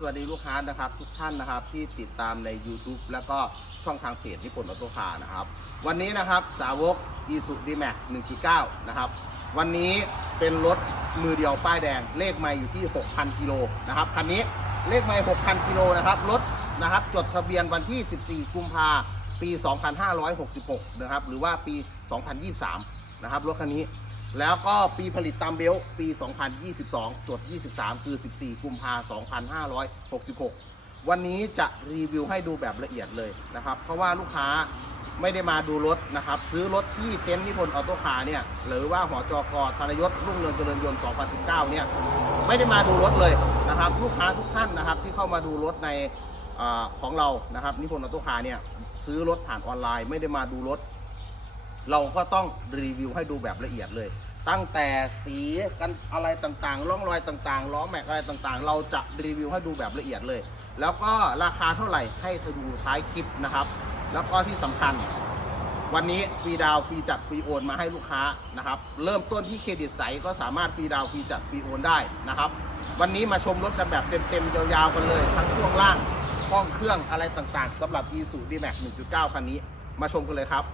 สวัสดีลูกค้านะครับทุกท่านนะครับที่ติดตามใน YouTube แล้วก็ช่องทางเพจนิพนธ์ออโต้คาร์นะครับ วันนี้นะครับสาวก i s u d m a x 1.9 นะครับ วันนี้เป็นรถมือเดียวป้ายแดง เลขไม่อยู่ที่ 6,000 กิโลนะครับคันนี้เลขไม่ 6,000 กิโลนะครับรถนะครับจดทะเบียนวันที่ 14 กุมภาปี 2566 นะครับ หรือว่าปี 2023 นะครับรถคันนี้ แล้วก็ปีผลิตตามเบลต์ปี 2022ตรวจ23 คือ 14 กุมภา2566 วันนี้จะรีวิวให้ดูแบบละเอียดเลยนะครับ เพราะว่าลูกค้าไม่ได้มาดูรถนะครับ ซื้อรถที่เต็นท์นิพนธ์ออโต้คาร์เนี่ยหรือว่าหอจอกอธนยศรุ่งเรืองเจริญยนต์ 2019 เนี่ยไม่ได้มาดูรถเลยนะครับ ลูกค้าทุกท่านนะครับที่เข้ามาดูรถในอของเรานะครับนิพนธ์ออโต้คาร์เนี่ยซื้อรถผ่านออนไลน์ ไม่ได้มาดูรถ เราก็ต้องรีวิวให้ดูแบบละเอียดเลย ตั้งแต่สีกันอะไรต่างๆร่องรอยต่างๆล้อแม็กอะไรต่างๆ เราจะรีวิวให้ดูแบบละเอียดเลย แล้วก็ราคาเท่าไหร่ให้เธอดูท้ายคลิปนะครับ แล้วก็ที่สำคัญ วันนี้ฟรีดาวฟรีจัดฟรีโอนมาให้ลูกค้านะครับ เริ่มต้นที่เครดิตใสก็สามารถฟรีดาวฟรีจัดฟรีโอนได้นะครับ วันนี้มาชมรถกันแบบเต็มๆยาวๆกันเลยทั้งช่วงล่างห้องเครื่องอะไรต่างๆสำหรับ e s u d m a x 1.9 คันนี้ มาชมกันเลยครับ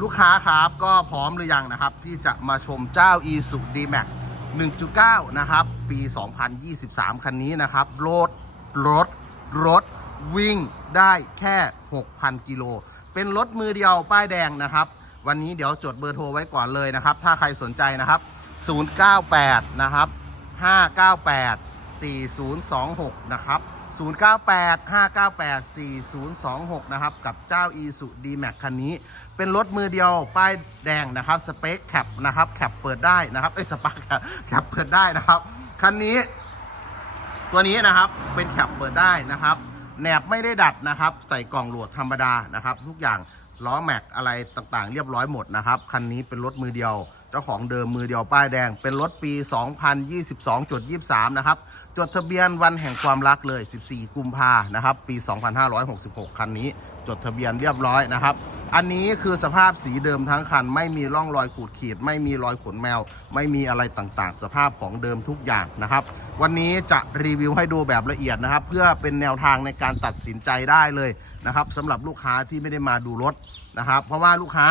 ลูกค้าครับก็พร้อมหรือยังนะครับ ที่จะมาชมเจ้า e s u d m a x 1.9 นะครับ ปี 2023 คันนี้นะครับ รถ รถ รถ วิ่งได้แค่ 6,000 กิโล เป็นรถมือเดียวป้ายแดงนะครับ วันนี้เดี๋ยวจดเบอร์โทรไว้ก่อนเลยนะครับ ถ้าใครสนใจนะครับ 098 นะครับ 598 4026 นะครับ 098 598 4026 นะครับ กับเจ้า e s u d m a x คันนี้ เป็นรถมือเดียว ป้ายแดงนะครับ สเปคแคปนะครับ แคปเปิดได้นะครับ เอ้ย สปาร์คแคปเปิดได้นะครับ คันนี้ ตัวนี้นะครับ เป็นแคปเปิดได้นะครับ แหนบไม่ได้ดัดนะครับ ใส่กล่องโหลดธรรมดานะครับ ทุกอย่างล้อแม็กอะไรต่างๆ เรียบร้อยหมดนะครับ คันนี้เป็นรถมือเดียว เจ้าของเดิมมือเดียวป้ายแดง เป็นรถปี 2022.23 นะครับ จดทะเบียนวันแห่งความรักเลย 14 กุมภานะครับ ปี 2566 คันนี้ จดทะเบียนเรียบร้อยนะครับ อันนี้คือสภาพสีเดิมทั้งคัน ไม่มีร่องรอยขูดขีด ไม่มีรอยขนแมว ไม่มีอะไรต่างๆ สภาพของเดิมทุกอย่างนะครับ วันนี้จะรีวิวให้ดูแบบละเอียดนะครับ เพื่อเป็นแนวทางในการตัดสินใจได้เลยนะครับสำหรับลูกค้าที่ไม่ได้มาดูรถนะครับ เพราะว่าลูกค้า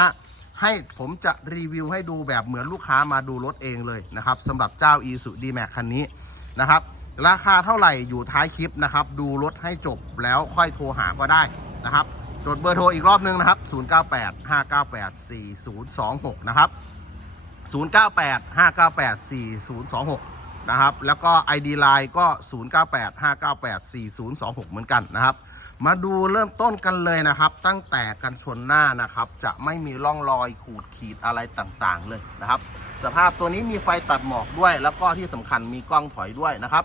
ให้ผมจะรีวิวให้ดูแบบเหมือนลูกค้ามาดูรถเองเลยนะครับสำหรับเจ้า e s u d m a x คันนี้นะครับราคาเท่าไหร่อยู่ท้ายคลิปนะครับ ดูรถให้จบแล้วค่อยโทรหาก็ได้นะครับจดเบอร์โทรอีกรอบนึงนะครับ 098 598 4026 นะครับ 098 598 4026 นะครับ แล้วก็ ID Line ก็ 098 598 4026 เหมือนกันนะครับ มาดูเริ่มต้นกันเลยนะครับ ตั้งแต่กันชนหน้านะครับ จะไม่มีร่องรอยขูดขีดอะไรต่างๆเลยนะครับ สภาพตัวนี้มีไฟตัดหมอกด้วย แล้วก็ที่สำคัญมีกล้องถอยด้วยนะครับ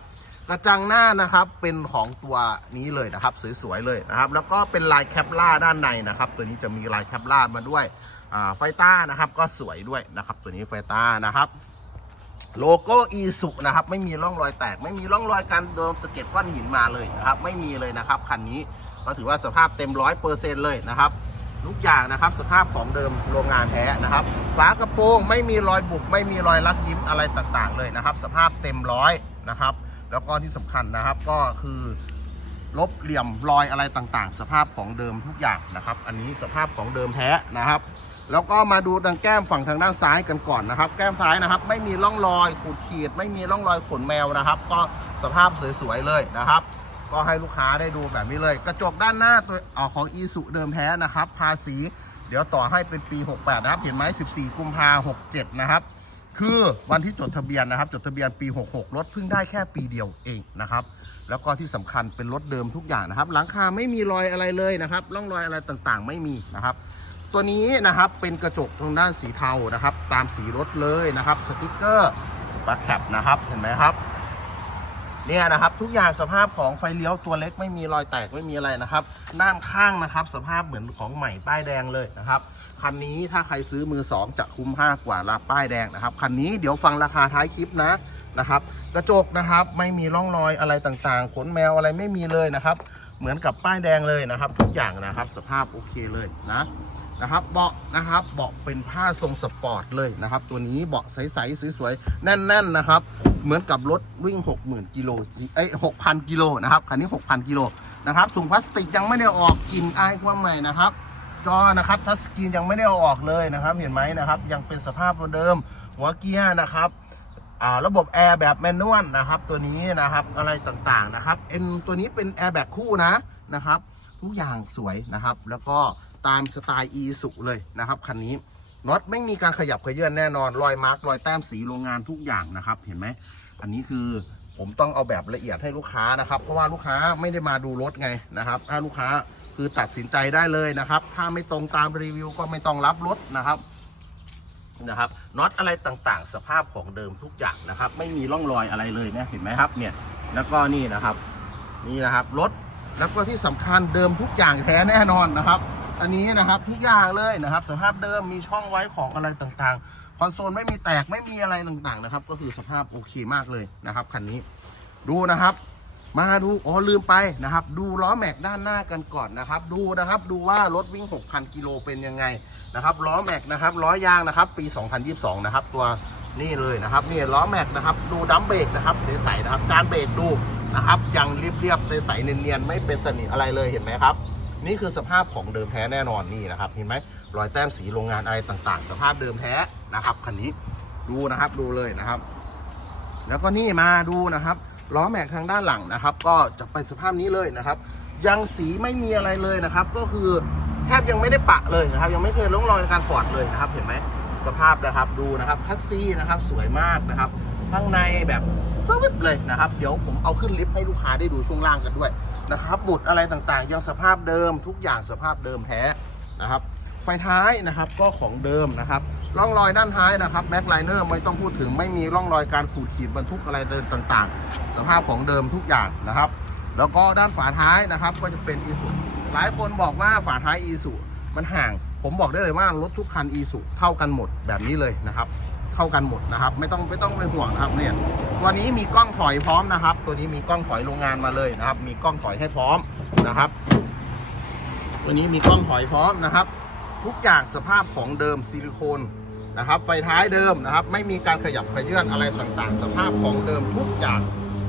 กระจังหน้านะครับเป็นของตัวนี้เลยนะครับ สวยๆเลยนะครับ แล้วก็เป็นลายแคปล่าด้านในนะครับ ตัวนี้จะมีลายแคปล่ามาด้วยไฟต้านะครับ ก็สวยด้วยนะครับ ตัวนี้ไฟต้านะครับ โลโก้อีสุนะครับไม่มีร่องรอยแตก ไม่มีร่องรอยการโดนสะเก็ดก้อนหินมาเลยนะครับไม่มีเลยนะครับคันนี้ก็ถือว่าสภาพเต็มร้อยเปอร์เซ็นต์เลยนะครับทุกอย่างนะครับสภาพของเดิมโรงงานแท้นะครับฝากระโปรงไม่มีรอยบุบไม่มีรอยลักยิ้มอะไรต่างๆ เลยนะครับ สภาพเต็มร้อยนะครับ แล้วก็ที่สำคัญนะครับก็คือลบเหลี่ยมรอยอะไรต่างๆ สภาพของเดิมทุกอย่างนะครับ อันนี้สภาพของเดิมแท้นะครับ แล้วก็มาดูดังแก้มฝั่งทางด้านซ้ายกันก่อนนะครับ แก้มซ้ายนะครับ ไม่มีร่องรอยขูดขีด ไม่มีร่องรอยขนแมวนะครับ ก็สภาพสวยๆเลยนะครับ ก็ให้ลูกค้าได้ดูแบบนี้เลย กระจกด้านหน้าตัวออของอีสุเดิมแท้นะครับ ภาษี เดี๋ยวต่อให้เป็นปี 68 นะครับ เห็นไหม14 กุมภา67 นะครับ คือวันที่จดทะเบียนนะครับ จดทะเบียนปี 66 รถเพิ่งได้แค่ปีเดียวเองนะครับ แล้วก็ที่สำคัญเป็นรถเดิมทุกอย่างนะครับ หลังคาไม่มีรอยอะไรเลยนะครับ ร่องรอยอะไรต่างๆ ไม่มีนะครับ ตัวนี้นะครับเป็นกระจกทางด้านสีเทานะครับ ตามสีรถเลยนะครับสติกเกอร์สปาร์คแคปนะครับเห็นไหมครับเนี่ยนะครับทุกอย่างสภาพของไฟเลี้ยวตัวเล็กไม่มีรอยแตกไม่มีอะไรนะครับ ด้านข้างนะครับ สภาพเหมือนของใหม่ป้ายแดงเลยนะครับคันนี้ถ้าใครซื้อมือสองจะคุ้มค่ากว่าราป้ายแดงนะครับคันนี้เดี๋ยวฟังราคาท้ายคลิปนะนะครับ กระจกนะครับไม่มีร่องรอยอะไรต่างๆ ขนแมวอะไรไม่มีเลยนะครับ เหมือนกับป้ายแดงเลยนะครับ ทุกอย่างนะครับ สภาพโอเคเลยนะ นะครับ เบาะนะครับ เบาะเป็นผ้าทรงสปอร์ตเลยนะครับ ตัวนี้เบาะใสๆสวยๆแน่น ๆนะครับ เหมือนกับรถวิ่ง 60,000กิโลเอ้ย6,000กิโลนะครับคันนี้ 6,000กิโลนะครับถุงพลาสติกยังไม่ได้ออกกลิ่นอายความใหม่นะครับจอนะครับทัชสกรีนยังไม่ได้เอาออกเลยนะครับ เห็นไหมนะครับ ยังเป็นสภาพเดิมหัวเกียร์นะครับระบบแอร์แบบแมนนวลนะครับ ตัวนี้นะครับอะไรต่างๆนะครับเอ็นตัวนี้เป็นแอร์แบ็กคู่นะนะครับ ทุกอย่างสวยนะครับ แล้วก็ ตามสไตล์อีสุเลยนะครับคันนี้น็อตไม่มีการขยับเขยื่อนแน่นอนรอยมาร์กรอยแต้มสีโรงงานทุกอย่างนะครับ เห็นไหมอันนี้คือผมต้องเอาแบบละเอียดให้ลูกค้านะครับ เพราะว่าลูกค้าไม่ได้มาดูรถไงนะครับ ถ้าลูกค้าคือตัดสินใจได้เลยนะครับ ถ้าไม่ตรงตามรีวิวก็ไม่ต้องรับรถนะครับนะครับน็อตอะไรต่างๆ สภาพของเดิมทุกอย่างนะครับ ไม่มีร่องรอยอะไรเลยเนี่ยเห็นไหมครับเนี่ยแล้วก็นี่นะครับ นี่นะครับรถแล้วก็ที่สำคัญเดิมทุกอย่างแท้แน่นอนนะครับ อันนี้นะครับทุกอย่างเลยนะครับ สภาพเดิมมีช่องไว้ของอะไรต่างๆ คอนโซลไม่มีแตกไม่มีอะไรต่างๆนะครับ ก็คือสภาพโอเคมากเลยนะครับคันนี้ ดูนะครับ มาดูอ๋อลืมไปนะครับ ดูล้อแม็กด้านหน้ากันก่อนนะครับ ดูนะครับดูว่ารถวิ่ง 6,000 กิโลเป็นยังไงนะครับล้อแม็กนะครับล้อยางนะครับ ปี 2022 นะครับ ตัวนี่เลยนะครับนี่ล้อแม็กนะครับ ดูดัมเบรกนะครับใสๆนะครับจานเบรกดูนะครับยังเรียบๆใสๆเนียนๆไม่เป็นสนิทอะไรเลยเห็นไหมครับ นี่คือสภาพของเดิมแท้แน่นอนนี่นะครับเห็นไหมรอยแต้มสีโรงงานอะไรต่างๆ สภาพเดิมแท้นะครับคันนี้ดูนะครับดูเลยนะครับ แล้วก็นี่มาดูนะครับล้อแม็กทางด้านหลังนะครับ ก็จะไปสภาพนี้เลยนะครับ ยังสีไม่มีอะไรเลยนะครับ ก็คือแทบยังไม่ได้ปะเลยนะครับ ยังไม่เคยร่องรอยในการถอดเลยนะครับ เห็นไหมสภาพนะครับดูนะครับคัสซี่นะครับสวยมากนะครับข้างในแบบปึ๊บเลยนะครับ เดี๋ยวผมเอาขึ้นลิฟต์ให้ลูกค้าได้ดูช่วงล่างกันด้วย นะครับบุตรอะไรต่างๆ ยังสภาพเดิมทุกอย่างสภาพเดิมแท้นะครับ ไฟท้ายนะครับก็ของเดิมนะครับร่องรอยด้านท้ายนะครับแม็กไลเนอร์ไม่ต้องพูดถึงไม่มีร่องรอยการขูดขีดบรรทุกอะไรเดินต่างๆ สภาพของเดิมทุกอย่างนะครับ แล้วก็ด้านฝาท้ายนะครับก็จะเป็นอีสุหลายคนบอกว่าฝาท้ายอีสุมันห่าง ผมบอกได้เลยว่ารถทุกคันอีสุเท่ากันหมดแบบนี้เลยนะครับ เท่ากันหมดนะครับ ไม่ต้องไม่ต้องเป็นห่วงนะครับเนี่ยตัวนี้มีกล้องถอยพร้อมนะครับ ตัวนี้มีกล้องถอยโรงงานมาเลยนะครับ มีกล้องถอยให้พร้อมนะครับ ตัวนี้มีกล้องถอยพร้อมนะครับ ทุกอย่างสภาพของเดิมซิลิโคนนะครับ ไฟท้ายเดิมนะครับ ไม่มีการขยับขยื่นอะไรต่างๆ สภาพของเดิมทุกอย่าง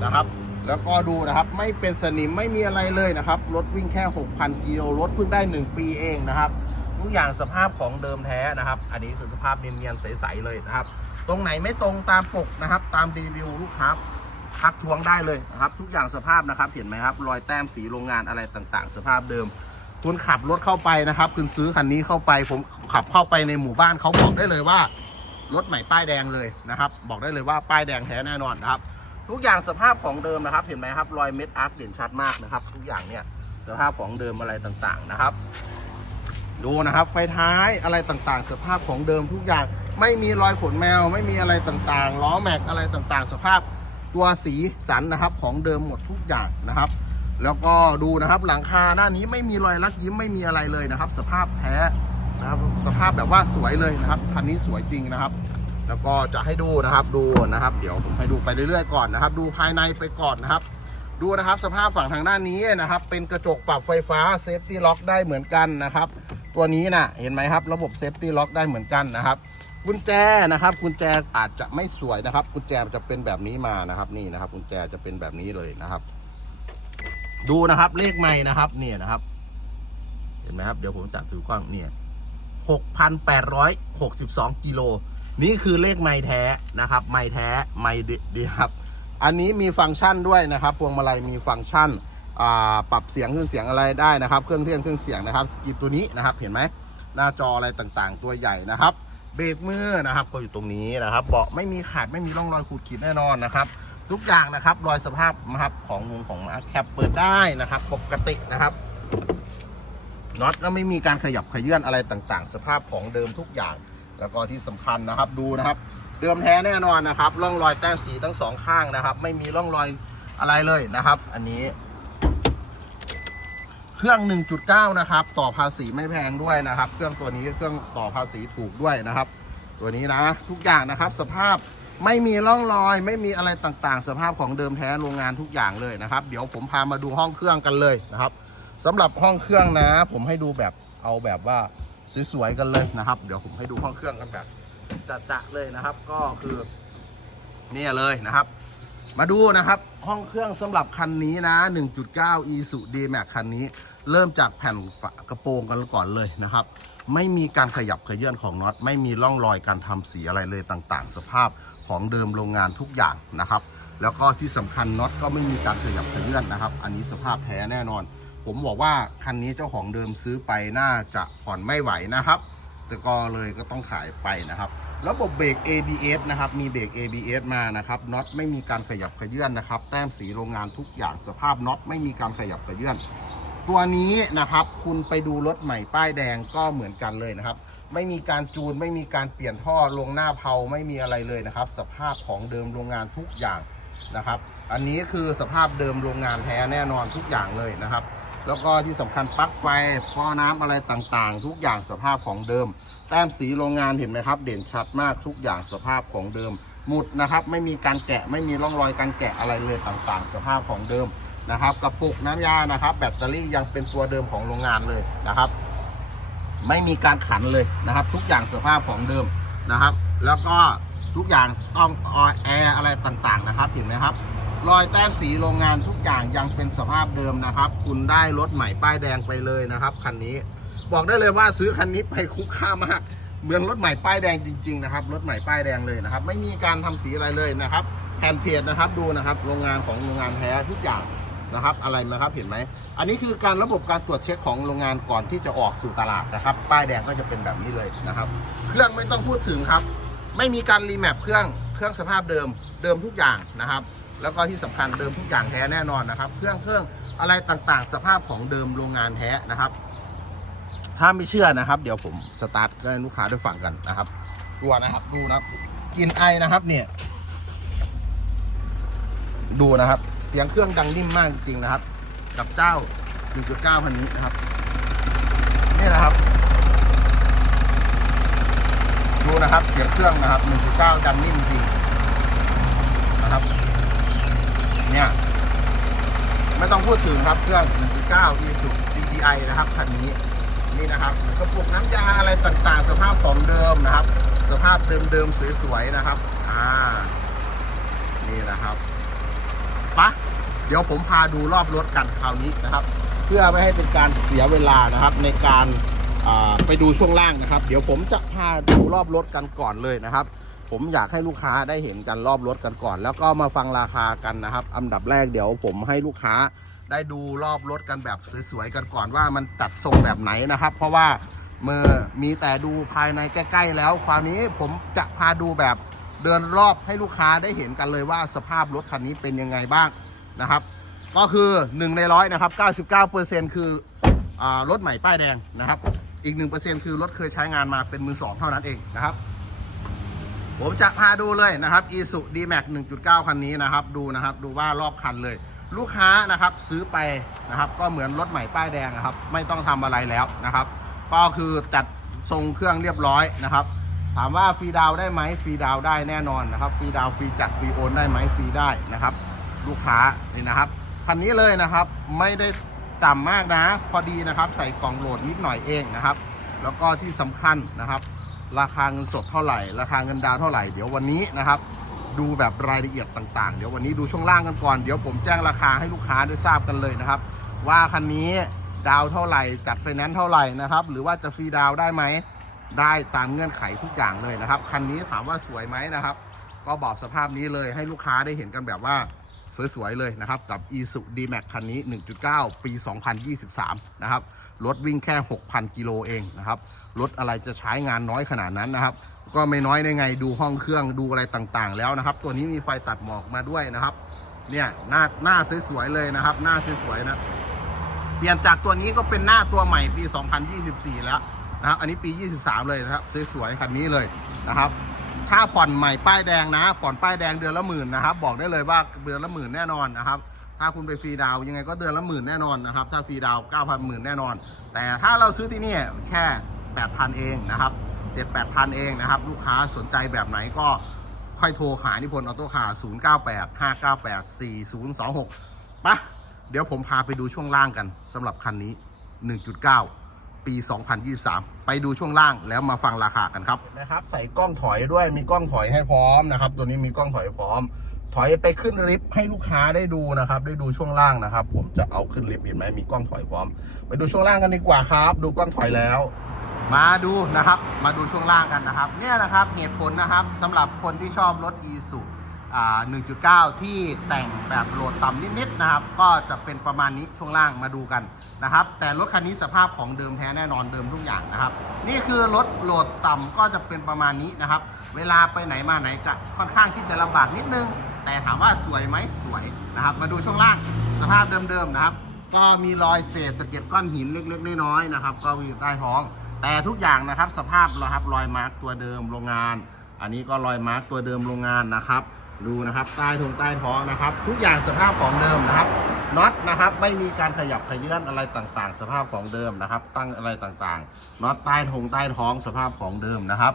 นะครับแล้วก็ดูนะครับไม่เป็นสนิมไม่มีอะไรเลยนะครับรถวิ่งแค่ 6,000 กิโลรถเพิ่งได้ 1 ปีเองนะครับ ทุกอย่างสภาพของเดิมแท้นะครับ อันนี้คือสภาพเนียนๆใสๆเลยนะครับ ตรงไหนไม่ตรงตามปกนะครับ ตามรีวิวลูกค้าทักทวงได้เลยนะครับ ทุกอย่างสภาพนะครับ เห็นไหมครับ รอยแต้มสีโรงงานอะไรต่างๆ สภาพเดิม คุณขับรถเข้าไปนะครับ คุณซื้อคันนี้เข้าไป ผมขับเข้าไปในหมู่บ้านเขาบอกได้เลยว่ารถใหม่ป้ายแดงเลยนะครับ บอกได้เลยว่าป้ายแดงแท้แน่นอนนะครับ ทุกอย่างสภาพของเดิมนะครับ เห็นไหมครับ รอยเม็ดอาร์คเด่นชัดมากนะครับ ทุกอย่างเนี่ยสภาพของเดิมอะไรต่างๆนะครับ ดูนะครับไฟท้ายอะไรต่างๆ สภาพของเดิมทุกอย่าง ไม่มีรอยขนแมว ไม่มีอะไรต่างๆ ล้อแม็กอะไรต่างๆ สภาพตัวสีสันนะครับของเดิมหมดทุกอย่างนะครับ แล้วก็ดูนะครับหลังคาด้านนี้ไม่มีรอยลักยิ้มไม่มีอะไรเลยนะครับ สภาพแท้นะครับสภาพแบบว่าสวยเลยนะครับคันนี้สวยจริงนะครับ แล้วก็จะให้ดูนะครับดูนะครับ เดี๋ยวผมให้ดูไปเรื่อยๆก่อนนะครับ ดูภายในไปก่อนนะครับ ดูนะครับสภาพฝั่งทางด้านนี้นะครับ เป็นกระจกปรับไฟฟ้าเซฟตี้ล็อกได้เหมือนกันนะครับ ตัวนี้นะเห็นไหมครับ ระบบเซฟตี้ล็อกได้เหมือนกันนะครับกุญแจนะครับกุญแจอาจจะไม่สวยนะครับกุญแจจะเป็นแบบนี้มานะครับ นี่นะครับกุญแจจะเป็นแบบนี้เลยนะครับ ดูนะครับเลขไม่นะครับเนี่ยนะครับ เห็นไหมครับเดี๋ยวผมจับถือกล้องเนี่ยหกพันแปดร้อยหกสิบสองกิโลนี่คือเลขไม้แท้นะครับ ไม้แท้ไม้ดีครับ อันนี้มีฟังก์ชันด้วยนะครับ พวงมาลัยมีฟังก์ชัน ปรับเสียงเครื่องเสียงอะไรได้นะครับ เครื่องเทียนเครื่องเสียงนะครับกีตัวนี้นะครับ เห็นไหมหน้าจออะไรต่างๆ ตัวใหญ่นะครับ เบรกมือนะครับก็อยู่ตรงนี้นะครับ เบาะไม่มีขาดไม่มีร่องรอยขูดขีดแน่นอนนะครับทุกอย่างนะครับรอยสภาพนะครับของวงของมาแคปเปิดได้นะครับ ปกตินะครับน็อตก็ไม่มีการขยับขยื่นอะไรต่างๆ สภาพของเดิมทุกอย่าง แล้วก็ที่สำคัญนะครับดูนะครับ เดิมแท้แน่นอนนะครับร่องรอยแต้มสีทั้งสองข้างนะครับ ไม่มีร่องรอยอะไรเลยนะครับ อันนี้ รื่อง 1.9 นะครับ ต่อภาษีไม่แพงด้วยนะครับ เครื่องตัวนี้เครื่องต่อภาษีถูกด้วยนะครับ ตัวนี้นะทุกอย่างนะครับ สภาพไม่มีร่องรอย ไม่มีอะไรต่างๆ สภาพของเดิมแท้โรงงานทุกอย่างเลยนะครับ เดี๋ยวผมพามาดูห้องเครื่องกันเลยนะครับสำหรับห้องเครื่องนะ ผมให้ดูแบบเอาแบบว่าสวยๆกันเลยนะครับ เดี๋ยวผมให้ดูห้องเครื่องกันแบบจะๆเลยนะครับ ก็คือเนี่ยเลยนะครับ มาดูนะครับ ห้องเครื่องสำหรับคันนี้นะ 1.9 e s u d m a x คันนี้ เริ่มจากแผ่นฝากระโปรงกันก่อนเลยนะครับ ไม่มีการขยับเขยื่อนของน็อต ไม่มีร่องรอยการทำสีอะไรเลยต่างๆ สภาพของเดิมโรงงานทุกอย่างนะครับ แล้วก็ที่สำคัญน็อตก็ไม่มีการขยับเขยื่อนนะครับ อันนี้สภาพแท้แน่นอน ผมบอกว่าคันนี้เจ้าของเดิมซื้อไปน่าจะผ่อนไม่ไหวนะครับแต่ก็เลยก็ต้องขายไปนะครับ ระบบเบรก ABS นะครับ มีเบรก ABS มานะครับ น็อตไม่มีการขยับเขยื่อนนะครับ แต้มสีโรงงานทุกอย่าง สภาพน็อตไม่มีการขยับเขยื่อน ตัวนี้นะครับคุณไปดูรถใหม่ป้ายแดงก็เหมือนกันเลยนะครับ ไม่มีการจูนไม่มีการเปลี่ยนท่อลงหน้าเพาไม่มีอะไรเลยนะครับ สภาพของเดิมโรงงานทุกอย่างนะครับ อันนี้คือสภาพเดิมโรงงานแท้แน่นอนทุกอย่างเลยนะครับ แล้วก็ที่สำคัญปลั๊กไฟท่อน้ำอะไรต่างๆ ทุกอย่างสภาพของเดิม แต้มสีโรงงานเห็นไหมครับ เด่นชัดมากทุกอย่างสภาพของเดิมหมุดนะครับ ไม่มีการแกะไม่มีร่องรอยการแกะอะไรเลยต่างๆ สภาพของเดิม นะครับกระปุกน้ำยานะครับ แบตเตอรี่ยังเป็นตัวเดิมของโรงงานเลยนะครับ ไม่มีการขันเลยนะครับ ทุกอย่างสภาพของเดิมนะครับ แล้วก็ทุกอย่างต้องออยแอร์อะไรต่างๆนะครับเห็นไหมครับ รอยแต้มสีโรงงานทุกอย่างยังเป็นสภาพเดิมนะครับ คุณได้รถใหม่ป้ายแดงไปเลยนะครับคันนี้ บอกได้เลยว่าซื้อคันนี้ไปคุ้มค่ามากเหมือนรถใหม่ป้ายแดงจริงๆนะครับรถใหม่ป้ายแดงเลยนะครับ ไม่มีการทำสีอะไรเลยนะครับแผ่นเพจนะครับดูนะครับ โรงงานของโรงงานแท้ทุกอย่าง นะครับ อะไรนะครับเห็นไหม อันนี้คือการระบบการตรวจเช็คของโรงงานก่อนที่จะออกสู่ตลาดนะครับ ป้ายแดงก็จะเป็นแบบนี้เลยนะครับ เครื่องไม่ต้องพูดถึงครับ ไม่มีการรีแมปเครื่องเครื่องสภาพเดิมเดิมทุกอย่างนะครับ แล้วก็ที่สำคัญเดิมทุกอย่างแท้แน่นอนนะครับ เครื่องเครื่องอะไรต่างๆ สภาพของเดิมโรงงานแท้นะครับ ถ้าไม่เชื่อนะครับ เดี๋ยวผมสตาร์ทให้ลูกค้าได้ฟังกันนะครับดูนะครับดูนะครับกินไอนะครับเนี่ยดูนะครับ สียงเครื่องดังนิ่มมากจริงๆนะครับ กับเจ้า 1.9 พันนี้นะครับ นี่นะครับ ดูนะครับเสียงเครื่องนะครับ 1.9 ดังนิ่มจริงนะครับ เนี่ยไม่ต้องพูดถึงครับเครื่อง 1.9 Isuzu DDI นะครับคันนี้นี่นะครับกระปุกน้ำยาอะไรต่างๆ สภาพของเดิมนะครับ สภาพเดิมๆสวยๆนะครับ อ่า นี่นะครับ เดี๋ยวผมพาดูรอบรถกันคราวนี้นะครับ เพื่อไม่ให้เป็นการเสียเวลานะครับ ในการไปดูช่วงล่างนะครับ เดี๋ยวผมจะพาดูรอบรถกันก่อนเลยนะครับ ผมอยากให้ลูกค้าได้เห็นกันรอบรถกันก่อน แล้วก็มาฟังราคากันนะครับ อันดับแรกเดี๋ยวผมให้ลูกค้าได้ดูรอบรถกันแบบสวยๆกันก่อนว่ามันตัดทรงแบบไหนนะครับ เพราะว่าเมื่อมีแต่ดูภายในใกล้ ๆ แล้วคราวนี้ผมจะพาดูแบบเดินรอบให้ลูกค้าได้เห็นกันเลยว่าสภาพรถคันนี้เป็นยังไงบ้าง นะครับ ก็คือ 1 ในร้อยนะครับ 99%คืออารถใหม่ป้ายแดงนะครับ อีก 1%คือรถเคยใช้งานมาเป็นมือสองเท่านั้นเองนะครับ ผมจะพาดูเลยนะครับ i s u D-Max 1.9 คันนี้นะครับ ดูนะครับ ดูว่ารอบคันเลย ลูกค้านะครับซื้อไปนะครับ ก็เหมือนรถใหม่ป้ายแดงนะครับ ไม่ต้องทำอะไรแล้วนะครับ ก็คือจัดทรงเครื่องเรียบร้อยนะครับถามว่าฟรีดาวได้ไหมฟรีดาวได้แน่นอนนะครับฟรีดาวฟรีจัดฟรีโอนได้ไหมฟรีได้นะครับ ลูกค้านี่นะครับคันนี้เลยนะครับไม่ได้ต่ำมากนะ พอดีนะครับ ใส่กล่องโหลดนิดหน่อยเองนะครับ แล้วก็ที่สำคัญนะครับ ราคาเงินสดเท่าไหร่ ราคาเงินดาวเท่าไหร่เดี๋ยววันนี้นะครับ ดูแบบรายละเอียดต่างๆ เดี๋ยววันนี้ดูช่วงล่างกันก่อนเดี๋ยวผมแจ้งราคาให้ลูกค้าได้ทราบกันเลยนะครับ ว่าคันนี้ดาวเท่าไหร่ จัดไฟแนนซ์เท่าไหร่นะครับ หรือว่าจะฟรีดาวได้ไหมได้ตามเงื่อนไขทุกอย่างเลยนะครับคันนี้ถามว่าสวยไหมนะครับ ก็บอกสภาพนี้เลยให้ลูกค้าได้เห็นกันแบบว่า สวยๆเลยนะครับ กับ i s u D-Max คันนี้ 1.9 ปี 2023 นะครับ รถวิ่งแค่ 6,000 กิโลเองนะครับ รถอะไรจะใช้งานน้อยขนาดนั้นนะครับ ก็ไม่น้อยได้ไงดูห้องเครื่องดูอะไรต่างๆ แล้วนะครับ ตัวนี้มีไฟตัดหมอกมาด้วยนะครับ เนี่ยหน้าหน้าสวยๆเลยนะครับ หน้าสวยๆนะเปลี่ยนจากตัวนี้ก็เป็นหน้าตัวใหม่ปี 2024 แล้วนะครับ อันนี้ปี 23 เลยนะครับสวยๆคันนี้เลยนะครับ ถ้าผ่อนใหม่ป้ายแดงนะ ผ่อนป้ายแดงเดือนละหมื่นนะครับ บอกได้เลยว่าเดือนละหมื่นแน่นอนนะครับ ถ้าคุณไปฟรีดาวยังไงก็เดือนละหมื่นแน่นอนนะครับ ถ้าฟรีดาว9,000หมื่นแน่นอน แต่ถ้าเราซื้อที่นี่แค่8,000เองนะครับ7 8,000เองนะครับ ลูกค้าสนใจแบบไหนก็ค่อยโทรหานิพนธ์ออโต้คาร์098 598 4026ปะเดี๋ยวผมพาไปดูช่วงล่างกันสำหรับคันนี้1.9 ปี 2023 ไปดูช่วงล่างแล้วมาฟังราคากันครับนะครับ ใส่กล้องถอยด้วยมีกล้องถอยให้พร้อมนะครับ ตัวนี้มีกล้องถอยพร้อม ถอยไปขึ้นลิฟต์ให้ลูกค้าได้ดูนะครับ ได้ดูช่วงล่างนะครับ ผมจะเอาขึ้นลิฟต์เห็นไหมมีกล้องถอยพร้อม ไปดูช่วงล่างกันดีกว่าครับ ดูกล้องถอยแล้ว มาดูนะครับ มาดูช่วงล่างกันนะครับ เนี่ยนะครับเหตุผลนะครับสำหรับคนที่ชอบรถ e s u อ่า 1.9 ที่แต่งแบบโหลดต่ำนิดๆนะครับ ก็จะเป็นประมาณนี้ช่วงล่างมาดูกันนะครับ แต่รถคันนี้สภาพของเดิมแท้แน่นอนเดิมทุกอย่างนะครับ นี่คือรถโหลดต่ำก็จะเป็นประมาณนี้นะครับ เวลาไปไหนมาไหนจะค่อนข้างที่จะลำบากนิดนึง แต่ถามว่าสวยไหมสวยนะครับ มาดูช่วงล่างสภาพเดิมๆนะครับ ก็มีรอยเศษสะเก็ดก้อนหินเล็กๆน้อยๆนะครับ ก็อยู่ใต้ท้อง แต่ทุกอย่างนะครับ สภาพเราครับรอยมาร์กตัวเดิมโรงงาน อันนี้ก็รอยมาร์กตัวเดิมโรงงานนะครับ ดูนะครับใต้ทงใต้ท้องนะครับ ทุกอย่างสภาพของเดิมนะครับน็อตนะครับไม่มีการขยับขยื่นอะไรต่างๆ สภาพของเดิมนะครับ ตั้งอะไรต่างๆน็อตใต้ทงใต้ท้องสภาพของเดิมนะครับ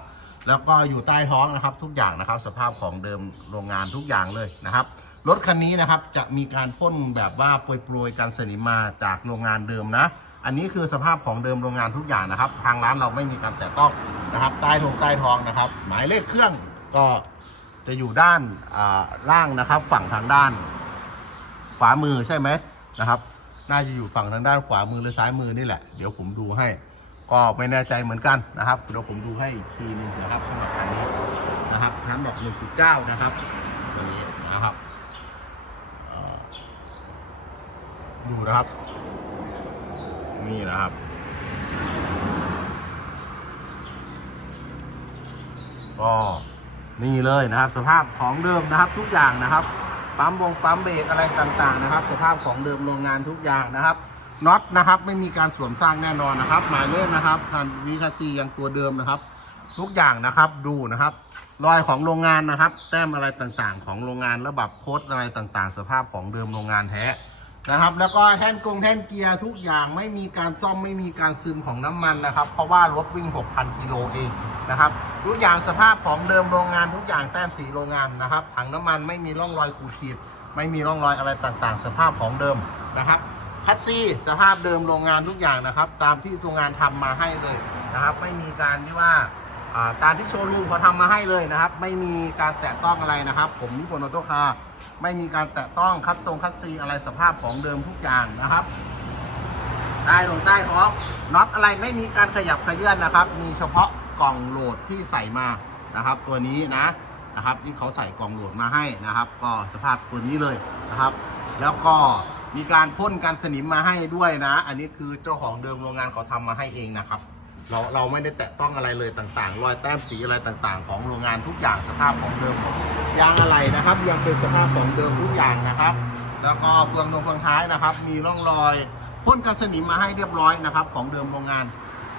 แล้วก็อยู่ใต้ท้องนะครับทุกอย่างนะครับ สภาพของเดิมโรงงานทุกอย่างเลยนะครับรถคันนี้นะครับจะมีการพ่นแบบว่าโปรยๆกันสนิมมาจากโรงงานเดิมนะ อันนี้คือสภาพของเดิมโรงงานทุกอย่างนะครับ ทางร้านเราไม่มีการแตะต้องนะครับใต้ทงใต้ท้องนะครับ หมายเลขเครื่องก็ จะอยู่ด้านล่างนะครับ ฝั่งทางด้านขวามือใช่ไหมนะครับ น่าจะอยู่ฝั่งทางด้านขวามือหรือซ้ายมือนี่แหละ เดี๋ยวผมดูให้ ก็ไม่แน่ใจเหมือนกันนะครับเดี๋ยวผมดูให้อีกทีนึงนะครับสำหรับคันนี้นะครับทั้งแบบ1.9นะครับตัวนี้นะครับดูนะครับ นี่นะครับก็ นี่เลยนะครับ สภาพของเดิมนะครับทุกอย่างนะครับ ปั๊มวงปั๊มเบรกอะไรต่างๆนะครับ สภาพของเดิมโรงงานทุกอย่างนะครับน็อตนะครับไม่มีการสวมสร้างแน่นอนนะครับ หมายเลขนะครับคันวีคาซียังตัวเดิมนะครับ ทุกอย่างนะครับดูนะครับ รอยของโรงงานนะครับ แต้มอะไรต่างๆ ของโรงงานระบบโค้ดอะไรต่างๆ สภาพของเดิมโรงงานแท้ นะครับ แล้วก็แท่นกงแท่นเกียร์ทุกอย่างไม่มีการซ่อมไม่มีการซึมของน้ำมันนะครับ เพราะว่ารถวิ่ง 6,000 กิโลเองนะครับทุกอย่างสภาพของเดิมโรงงานทุกอย่างแต้มสีโรงงานนะครับ ถังน้ำมันไม่มีร่องรอยขูดขีด ไม่มีร่องรอยอะไรต่างๆ สภาพของเดิมนะครับคัสซีสภาพเดิมโรงงานทุกอย่างนะครับ ตามที่โรงงานทำมาให้เลยนะครับ ไม่มีการที่ว่าอ่าตามที่โชว์รูมเขาทำมาให้เลยนะครับ ไม่มีการแตะต้องอะไรนะครับ ผมนิพนธ์ออโต้คาร์ ไม่มีการแตะต้องคัดทรงคัดซีอะไรสภาพของเดิมทุกอย่างนะครับใต้ลงใต้ท้องน็อตอะไรไม่มีการขยับขยื่นนะครับ มีเฉพาะกล่องโหลดที่ใส่มานะครับ ตัวนี้นะนะครับ ที่เขาใส่กล่องโหลดมาให้นะครับ ก็สภาพตัวนี้เลยนะครับ แล้วก็มีการพ่นการสนิมมาให้ด้วยนะ อันนี้คือเจ้าของเดิมโรงงานเขาทำมาให้เองนะครับ เราเราไม่ได้แตะต้องอะไรเลยต่างๆ รอยแต้มสีอะไรต่างๆ ของโรงงานทุกอย่างสภาพของเดิมยางอะไรนะครับ ยังเป็นสภาพของเดิมทุกอย่างนะครับ แล้วก็เฟืองตรงเฟืองท้ายนะครับ มีร่องรอยพ่นกันสนิมมาให้เรียบร้อยนะครับ ของเดิมโรงงาน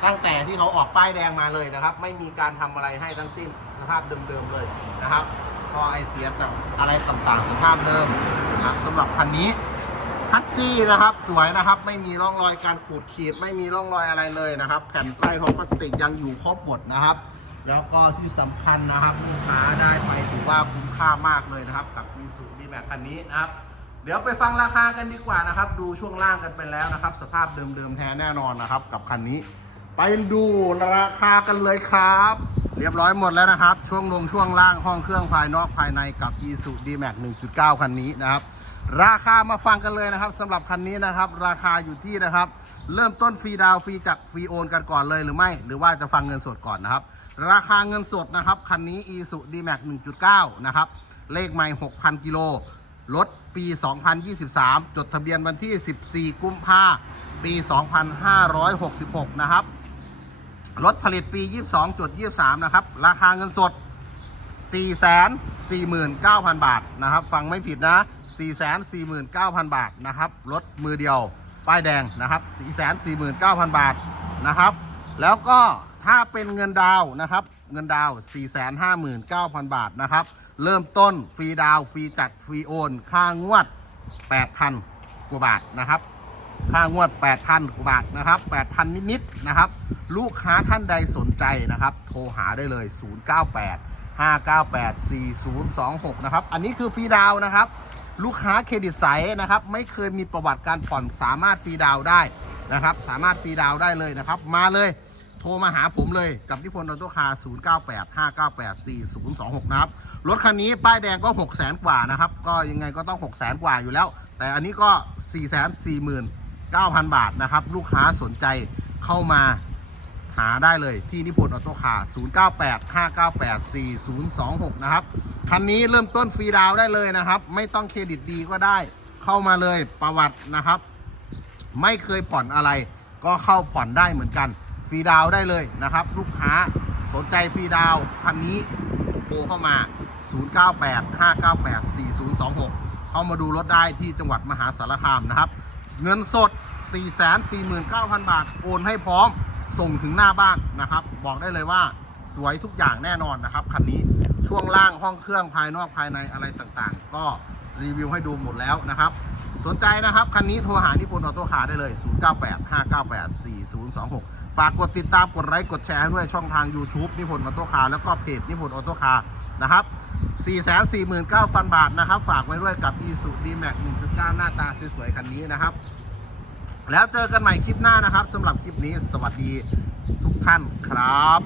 ตั้งแต่ที่เขาออกป้ายแดงมาเลยนะครับ ไม่มีการทำอะไรให้ทั้งสิ้นสภาพเดิมๆเลยนะครับก็ไอเสียต่างอะไรต่างๆ สภาพเดิมนะครับสำหรับคันนี้ คัตซี่นะครับสวยนะครับ ไม่มีร่องรอยการขูดขีด ไม่มีร่องรอยอะไรเลยนะครับ แผ่นใต้ท้องพลาสติกยังอยู่ครบหมดนะครับ แล้วก็ที่สำคัญนะครับลูกค้าได้ไปถือว่าคุ้มค่ามากเลยนะครับ กับมีสูดีแม็กคันนี้นะครับ เดี๋ยวไปฟังราคากันดีกว่านะครับ ดูช่วงล่างกันไปแล้วนะครับ สภาพเดิมๆแท้แน่นอนนะครับ กับคันนี้ ไปดูราคากันเลยครับ เรียบร้อยหมดแล้วนะครับ ช่วงลงช่วงล่างห้องเครื่องภายนอกภายในกับ e s u d m a x 1.9 คันนี้นะครับ ราคามาฟังกันเลยนะครับสำหรับคันนี้นะครับ ราคาอยู่ที่นะครับ เริ่มต้นฟรีดาวฟรีจัดฟรีโอนกันก่อนเลยหรือไม่ หรือว่าจะฟังเงินสดก่อนนะครับ ราคาเงินสดนะครับ คันนี้ e s u d m a x 1.9 นะครับ เลขไม่ 6,000 กิโลรถปี 2023 จดทะเบียนวันที่ 14 กุมภาปี 2566 นะครับ รถผลิตปี 22.23 นะครับ ราคาเงินสด 449,000 บาทนะครับ ฟังไม่ผิดนะ 449,000 บาทนะครับรถมือเดียวป้ายแดงนะครับ449,000 บาทนะครับ แล้วก็ถ้าเป็นเงินดาวนะครับเงินดาวน์459,000 บาทนะครับ เริ่มต้นฟรีดาวฟรีจัดฟรีโอน ค่างวด 8,000 กว่าบาทนะครับ ค่างวด 8,000 กว่าบาทนะครับ 8,000 นิดๆนะครับ ลูกค้าท่านใดสนใจนะครับ โทรหาได้เลย 098 598 4026 นะครับ อันนี้คือฟรีดาวนะครับ ลูกค้าเครดิตใสนะครับ ไม่เคยมีประวัติการผ่อนสามารถฟรีดาวได้นะครับ สามารถฟรีดาวได้เลยนะครับ มาเลยโทรมาหาผมเลยกับนิพนธ์ออโต้คาร์0985984026 นะครับ รถคันนี้ป้ายแดงก็ 6 0 0 0 0กว่านะครับ ก็ยังไงก็ต้อง 6 0 0 0 0กว่าอยู่แล้ว แต่อันนี้ก็ 449,000 บาทนะครับ ลูกค้าสนใจเข้ามาาได้เลยที่นิพนธ์ออโต้คาร์0985984026 นะครับ คันนี้เริ่มต้นฟรีดาวได้เลยนะครับ ไม่ต้องเครดิตดีก็ได้ เข้ามาเลยประวัตินะครับ ไม่เคยผ่อนอะไร ก็เข้าผ่อนได้เหมือนกัน ฟรีดาวได้เลยนะครับ ลูกค้าสนใจฟรีดาวคันนี้โทรเข้ามา 0985984026 เข้ามาดูรถได้ที่จังหวัดมหาสารคามนะครับ เงินสด 449,000 บาท โอนให้พร้อม ส่งถึงหน้าบ้านนะครับ บอกได้เลยว่าสวยทุกอย่างแน่นอนนะครับคันนี้ช่วงล่างห้องเครื่องภายนอกภายในอะไรต่างๆ ก็รีวิวให้ดูหมดแล้วนะครับ สนใจนะครับ คันนี้โทรหานิพนธ์ออโต้คาร์ได้เลย 0985984026 ฝากกดติดตามกดไลค์กดแชร์ด้วยช่องทาง YouTube นิพนธ์ออโต้คาร์แล้วก็เพจนิพนธ์ออโต้คาร์นะครับ449,000 บาทนะครับ ฝากไว้ด้วยกับ e s u d m a x 1.9 หน้าตาสวยๆคันนี้นะครับ แล้วเจอกันใหม่คลิปหน้านะครับสำหรับคลิปนี้สวัสดีทุกท่านครับ